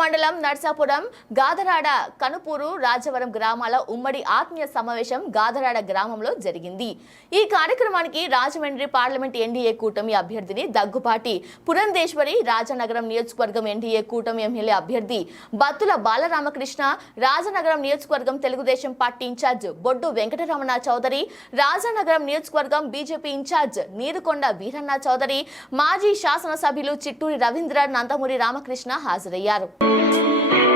మండలం నర్సాపురం గాదరాడ కనుపూరు రాజవరం గ్రామాల ఉమ్మడి ఆత్మీయ సమావేశం గాదరాడ గ్రామంలో జరిగింది. ఈ కార్యక్రమానికి రాజమండ్రి పార్లమెంట్ ఎన్డీఏ కూటమి అభ్యర్థిని దగ్గుపాటి పురంధేశ్వరి రాజనగరం నియోజకవర్గం ఎన్డీఏ కూటమి ఎమ్మెల్యే అభ్యర్థి బత్తుల బాలరామకృష్ణ రాజనగరం నియోజకవర్గం Telugu Desam party in charge Boddu Venkataramana Chowdary Rajanagaram నియోజకవర్గం BJP in charge Neerukonda Veeranna Chowdary మాజీ శాసనసభ్యులు చిట్టూరి రవీంద్ర నందమూరి రామకృష్ణ హాజరయ్యారు. céu.